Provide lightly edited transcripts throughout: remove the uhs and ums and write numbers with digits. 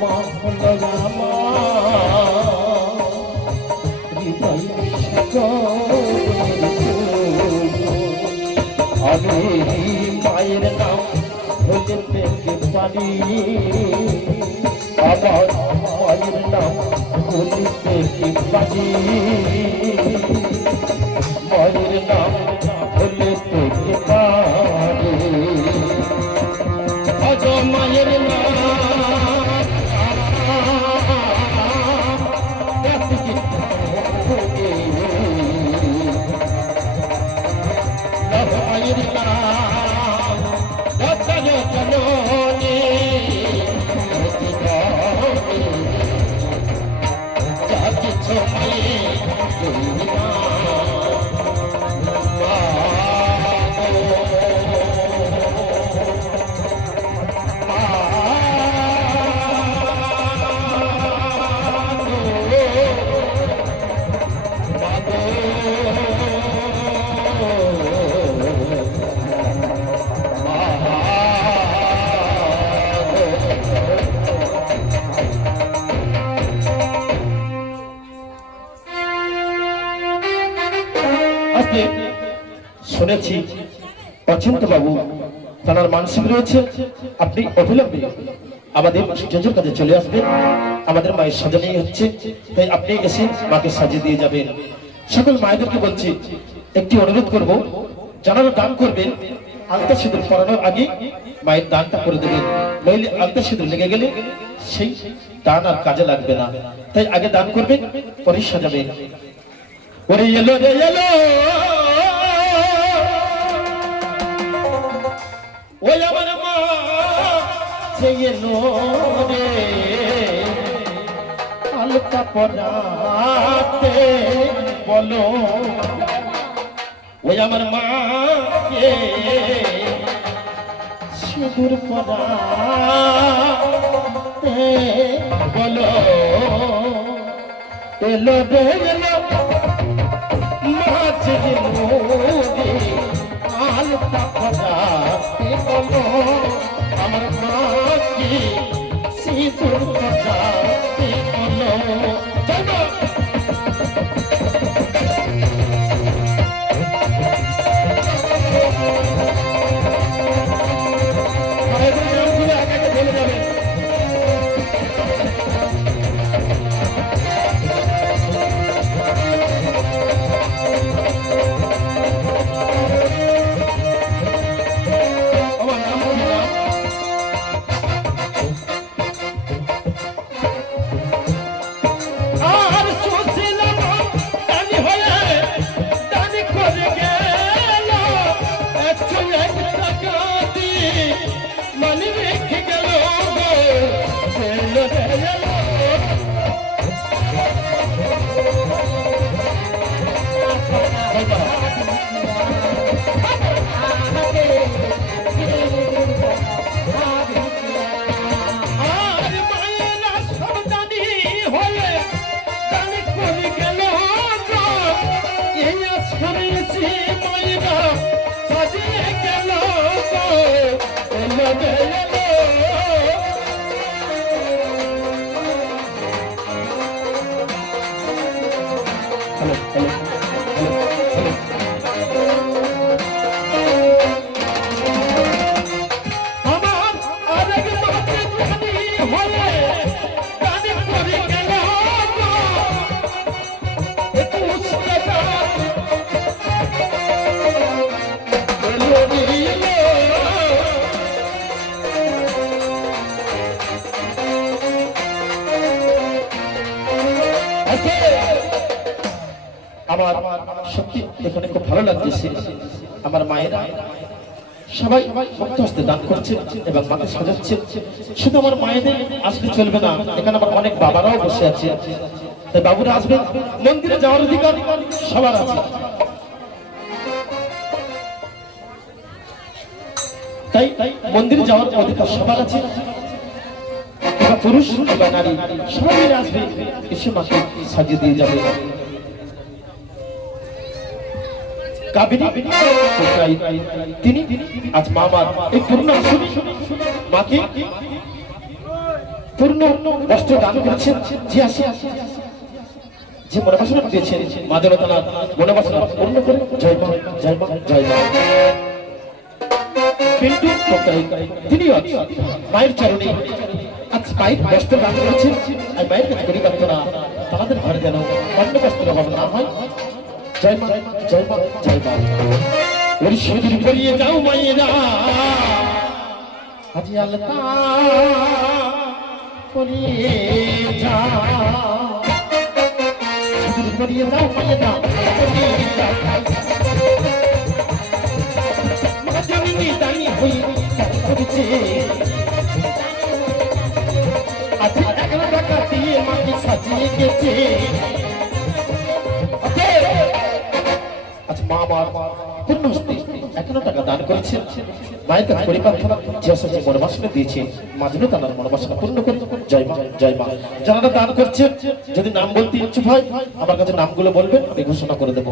মা হলো আমার হৃদয় আমি মায়ের নাম হলে পেতে পারি আমার মায়ের নাম হলে পেতে পারি মায়ের নাম হলে পেতে পারি আজ মায়ের নাম মায়ের নাম চলো চলো যা কিছু শুনেছি অচিন্ত বাবু তার মানসিক রয়েছে আপনি অবিলম্বে আমাদের জজের কাছে চলে আসবেন আমাদের মায়ের সাজানোই হচ্ছে তাই আপনি এসে মাকে সাজিয়ে দিয়ে যাবেন সকল মায়েদেরকে বলছি একটি অনুরোধ করব যারা দান করবেন আলতা সিঁদুর পরানোর আগে মায়ের দানটা করে দেবেন নইলে আলতা সিঁদুর লেগে গেলে সেই দান আর কাজে লাগবে না তাই আগে দান করবেন পরে সাজাবেন ওরে এলো রে এলো ওই আমার মা এলো রে আলতা পরাতে বলো ওই আমার মা সিঁদুর পরাতে বলো এলো রে এলো মাছ এলো রে আলতা পরাতে বলো আমার মাকে সিঁদুর পরাতে বলো চলো আমার সত্যি এখানে খুব ভালো লাগছে আমার মায়েরা সবাই ভক্ত হস্তে দান করছে এবং মাকে সাজাচ্ছে শুধু আমার মায়েদের আসলে চলবে না এখানে আমার অনেক বাবারাও বসে আছে তাই বাবুরা আসবেন মন্দিরে যাওয়ার অধিকার সবার আছে তাই মন্দিরে যাওয়ার অধিকার সবার আছে পুরুষ বা নারী সবাই মিলে আসবে এসে মাকে সাজিয়ে দিয়ে যাবে তিনি আজ মা এই পূর্ণ মাকে পূর্ণ বস্ত্র দান করেছেন যে আসে যে মনোবাসনা দিয়েছেন মা যেন তার মনোবাসনা পূর্ণ করে জয় মা জয় মা জয় মা। কিন্তু তিনি মায়ের চরণে আজ মায়ের বস্ত্র দান করেছেন আর মায়ের কাছে করি প্রার্থনা তাদের ঘরে যেন অন্য বস্ত্রের অভাব না হয়। জয় মা জয় মা জয় মা। ওই সিঁদুর পরিয়ে যাও মায়েরা আজি আলতা পরিয়ে যাও সিঁদুর পরিয়ে যাও মায়েরা পরিয়ে যাও মা জানি জানি হই করেছে আজ 11 টাকা দিয়ে মাকে সাজিয়ে গেছে। আচ্ছা মা আমার পূর্ণ হস্তে 11 টাকা দান করেছেন মায়ের কাছে করি প্রার্থনা যে আসলে মনোবাসনা দিয়েছে মা যেন তার মনোবাসনা পূর্ণ করে জয় মা জয় মা। যারা দান করছেন যদি নাম বলতে ইচ্ছুক হয় আমার কাছে নামগুলো বলবেন আমি ঘোষণা করে দেবো।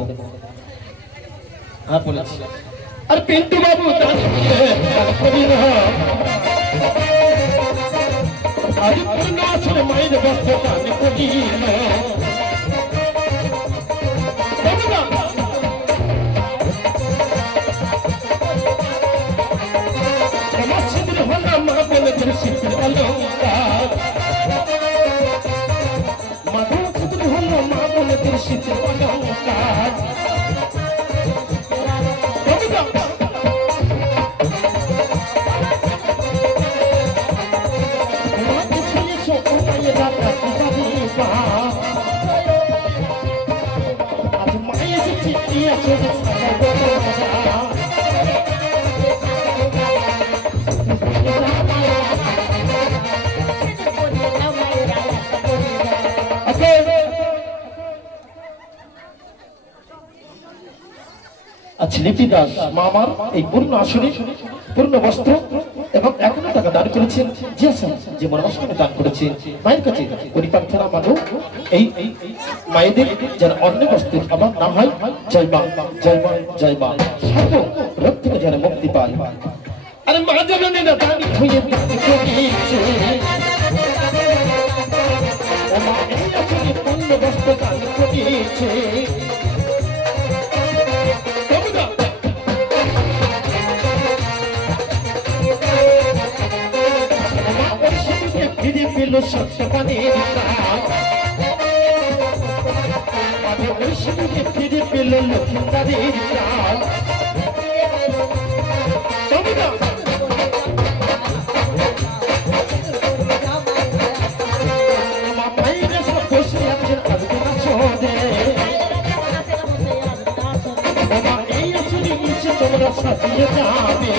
হ্যাঁ বলেছি আর পিন্টু বাবু দান করি না আজ পূর্ণ আসলে মায়ের বস্ত্র দান করি না। আচ্ছা লিপি দাস মা আমার এই পূর্ণ আসনে পূর্ণ বস্ত্র এবং 11 টাকা দান করেছেন যে আছেন যে মনোবাসনা দান করেছে মায়ের কাছে করি প্রার্থনা মানো এই মায়েদের যেন অন্য বস্ত্রের অভাব না হয়। জয় মা জয় মা জয় মা সর্ব রোগ থেকে যেন মুক্তি পায়। আরে মা জননী না দান হয়ে গিয়েছে ও মা এই আসনে পূর্ণ বস্ত্র দান করেছে। সত্য পানির ফিরে পেল লক্ষ্মীদারির বসে আছেন আলোচনা শোনে এই আসলে নিচে তোমরা সাজিয়ে যাবে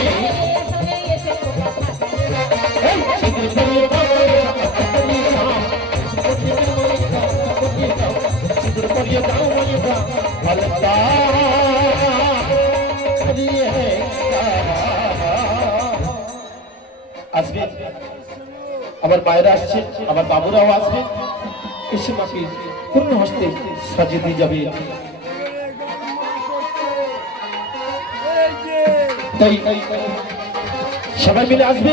আসবে আবার মায়েরা আসছে আবার বাবুরাও আসবে এসে মাকে পূর্ণ হস্তে সাজিয়ে দিয়ে যাবে। তাই সবাই মিলে আসবে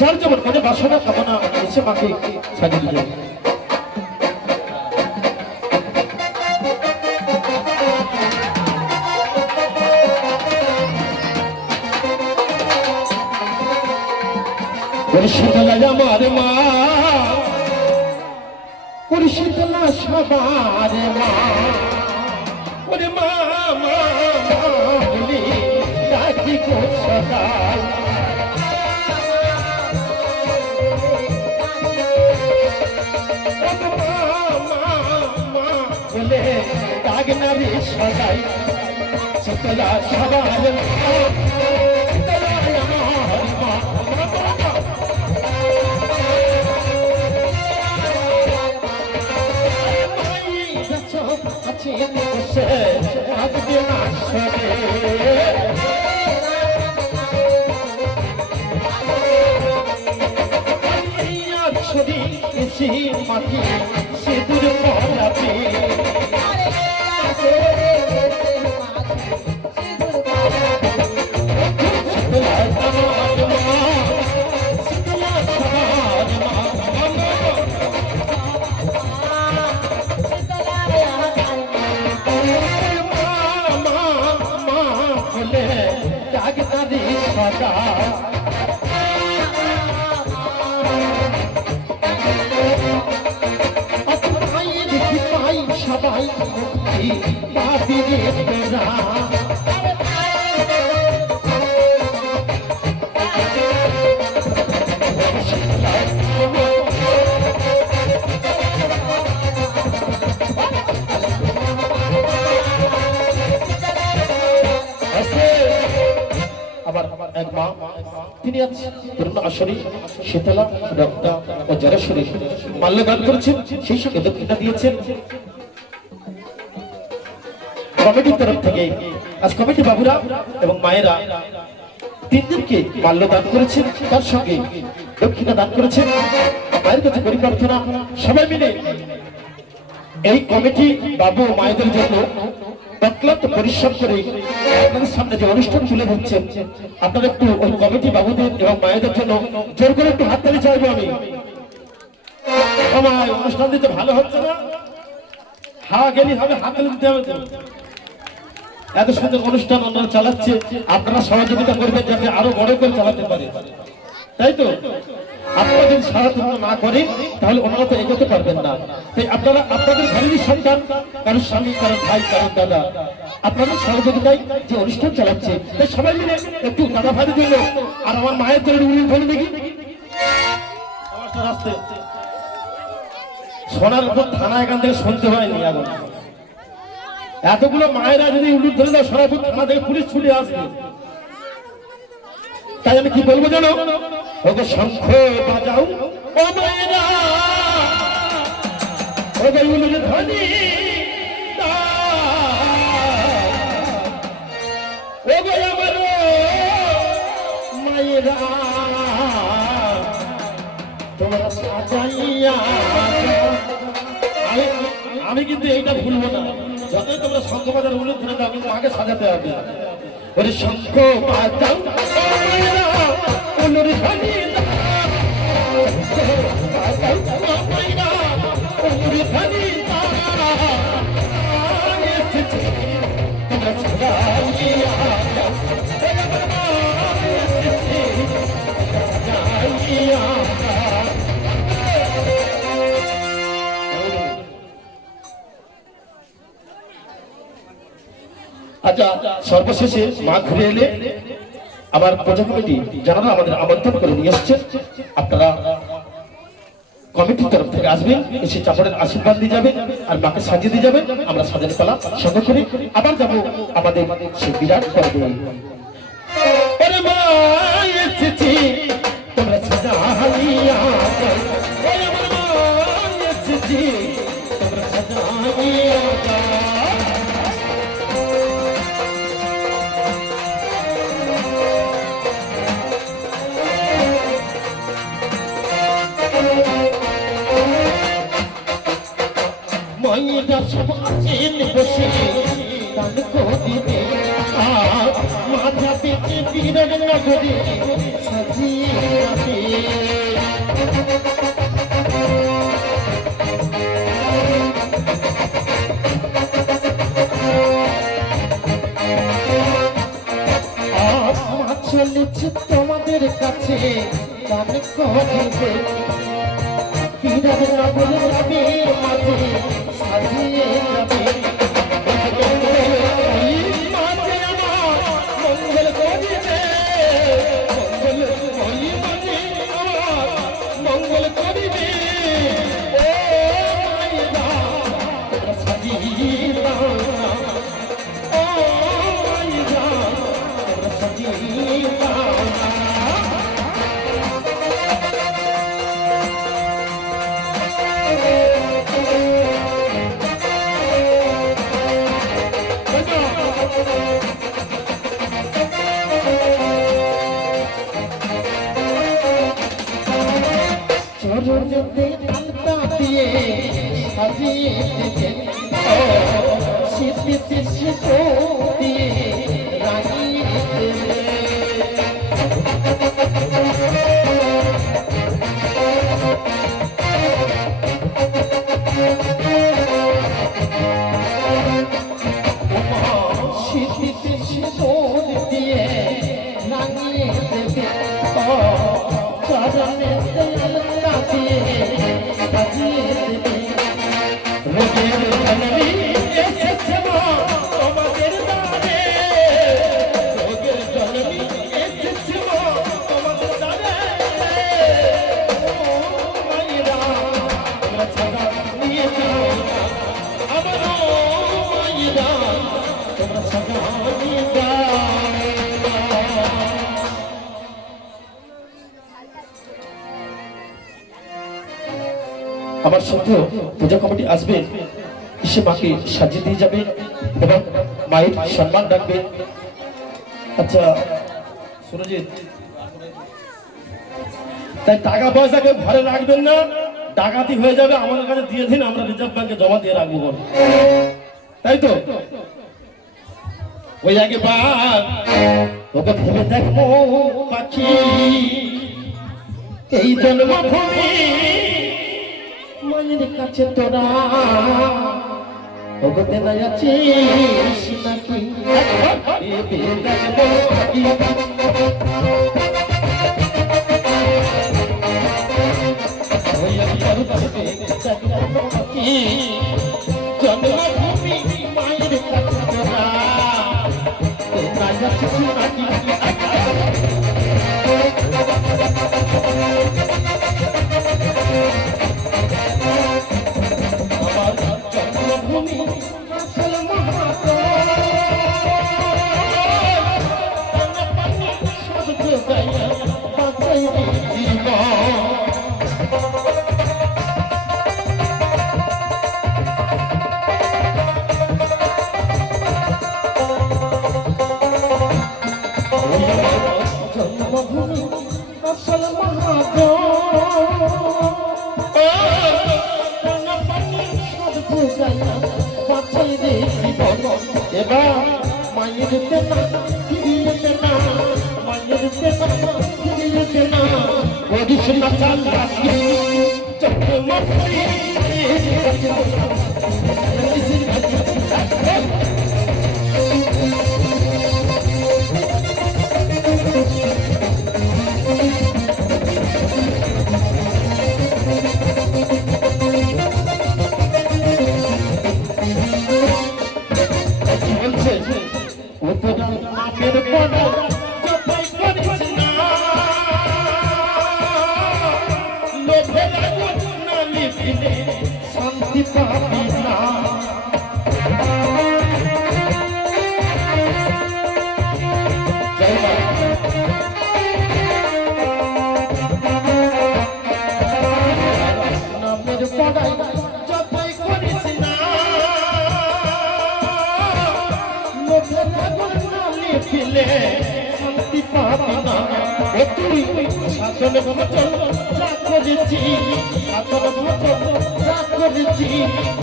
যার যেমন মনে বাসনা কামনা এসে মাকে সাজিয়ে দিয়ে যাবে। শীতলা আমার মা ওরে শীতলা সবার মা ওরে মা মা বলি ডাকি গো সকাল বলে ডাক নারী সদাই শীতলা সবার মাটি সিঁদুর পরাবে সবাই মুক্তি পাবি রে তোরা। এক মা তিনি আসরে শীতলা রক্তা ও জলেশ্বরী মাল্যদান করেছেন, সেই সঙ্গে দক্ষিণা দিয়েছেন। কমিটির তরফ থেকে আজ কমিটি বাবুরা এবং মায়েরা তিনজনকে মাল্যদান করেছেন, তার সঙ্গে দক্ষিণা দান করেছেন। মায়ের কাছে করি প্রার্থনা সবাই মিলে এই কমিটি বাবু মায়েদের জন্য অক্লান্ত পরিশ্রম করে আপনাদের সামনে যে অনুষ্ঠান তুলে ধরছেন, আপনারা একটু ওই কমিটি বাবুদের এবং মায়েদের জন্য জোর করে একটু হাততালি চাইবো আমি। আমার অনুষ্ঠান দিতে ভালো হচ্ছে না, হাওয়া গেলি হবে, হাততালি দিতে হবে। তো এত সুন্দর অনুষ্ঠান ওনারা চালাচ্ছে, আপনারা সহযোগিতা করবেন যাতে আরো বড় করে চালাতে পারে, তাই তো? আপনারা যদি সাহায্য না করেন তাহলে ওনারা তো এগোতে পারবেন না। তাই আপনারা আপনাদের ঘরেরই সন্তান, কারোর স্বামী, কারোর ভাই, কারোর দাদা, আপনাদের সহযোগিতায় যে অনুষ্ঠান চালাচ্ছে, তাই সবাই মিলে একটু দাদা ভাইদের জন্য আর আমার মায়ের জন্য উল্লেখ বলে দেখি। সোনার উপর থানা এখান থেকে শুনতে হয়নি, এখন এতগুলো মায়েরা যদি উল্লুর ধরে দাও সোনারপুর থানা থেকে পুলিশ ছুটে আসবে। তাই আমি কি বলবো জানো, ওকে শঙ্খ বাজাও ও মায়েরা, ওকে উলুর ধ্বনি ওগো আমার মায়েরা, তোমরা সাজাইয়া। আমি কিন্তু এইটা ভুলবো না, যতই তোমরা শঙ্খ বাজার উলুর ধরে দাও কিন্তু আগে সাজাতে হবে। ওরে শঙ্খ বাজাও উলুর ধ্বনি আচ্ছা, সর্বশেষে মা ঘুরে এলে আবার প্রজা কমিটি যারা আমাদের আমন্ত্রণ করে নিয়ে এসছেন, আপনারা কমিটির তরফ থেকে আসবেন, এসে চাপড়ের আশীর্বাদ দিয়ে যাবেন আর মাকে সাজিয়ে দিয়ে যাবেন। আমরা সাজানো পালা সঙ্গে করে আবার যাবো আমাদের সেই বিরাট পর্বে। তোমরা সাজাইয়া মায়েরা সব আছেন বসে দান করিবে, আর মাথা পেতে বিরাট নগরে সাজিয়ে যাবে। আর মা চলেছে তোমাদের কাছে দান করিবে, বিরাট নগরে যাবে মাঝে সাজিয়ে যাবে। মঙ্গল করিবে, মঙ্গল করিবে ও মায়েরা, তোমরা সাজিয়ে দাও ও মায়েরা, তোমরা সাজিয়ে দাও। চরণে আলতা দিয়ে সাজিয়ে দেবে, শীতে শীত দিয়ে রাঙিয়ে দেবে। শীতে শীত দিয়ে রাঙিয়ে দেবে, চরণে আলতা দিয়ে সাজিয়ে দেবে। রোগের আমার সাথে পূজা কমিটি আসবে, এসে মাকে সাজিয়ে দিয়ে যাবে এবং মায়ের সম্মান রাখবে। আচ্ছা সুরজিৎ, তাই টাকা পয়সাকে ঘরে রাখবেন না, ডাকাতি হয়ে যাবে, আমাদের কাছে দিয়ে দিন, আমরা রিজার্ভ ব্যাংকে জমা দিয়ে রাখবো। তাই তো ওই একবার ওকে ভেবে দেখো পাখি, এই জন্মভূমি মায়ের কাছে তোরা ওগতে না আছিস নাকি? ভেবে দেখো পাখি, ওই একবার ভেবে দেখো পাখি, জন্মভূমি মায়ের কাছে তোরা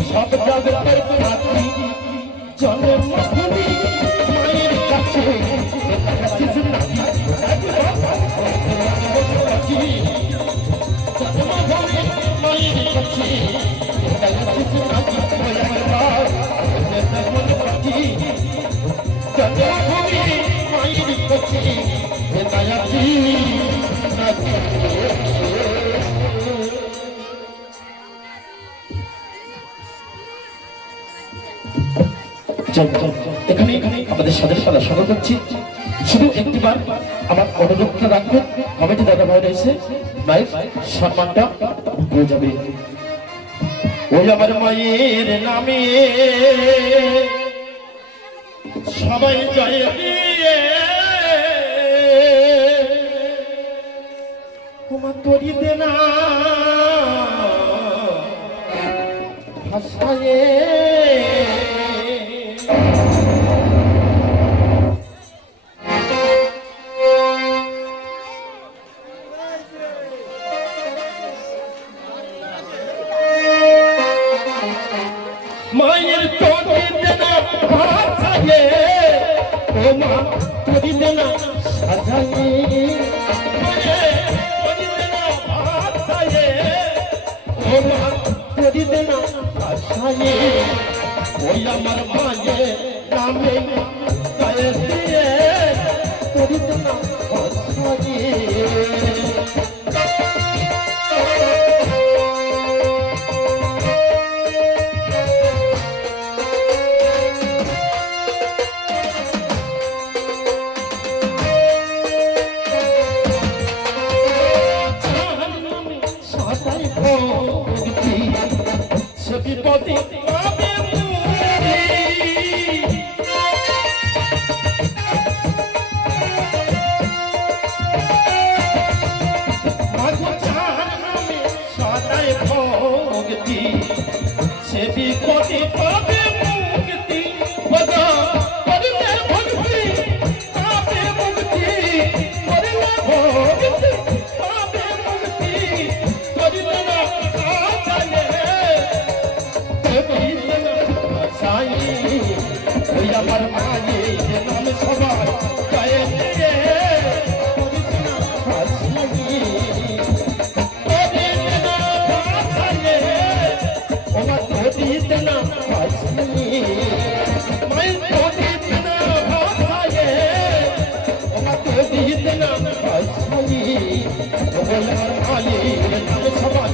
সব জগতের পাখি জন্মভূমি মায়ের কাছে জন্মভূমি মায়ের কাছে জন্মভূমি মায়ের কাছে এখানে এখানে আমাদের সাথে পালা স্বাগত করছি। শুধু একটিবার আমার অনুরোধটা রাখবেন, কমিটি দাদা ভাইরা এসে মায়ের সম্মানটা হয়ে যাবে। ওই আমার মায়ের নামে সবাই জয় দিয়ে তোমার তরি দে না ভাষায় মায়ের তরি দে না ভাষায়, ও মা তরি দে না সাজায়ে, ওই আমার মায়ের নামে গায়ে দিয়ে তরি দে না ভাষায়ে। বিপদে সদাই ভোগ ভক্তি সে বিপদে পাবে মুক্তি বদা করিলে ভক্তি পাবে মুক্তি করিলে ভক্তি পাবে মুক্তি করিলে না আজানে করিলে না সাই ওই আমার মায়ের নাম সবাই গায়ে রে করিলে না সাই সবাই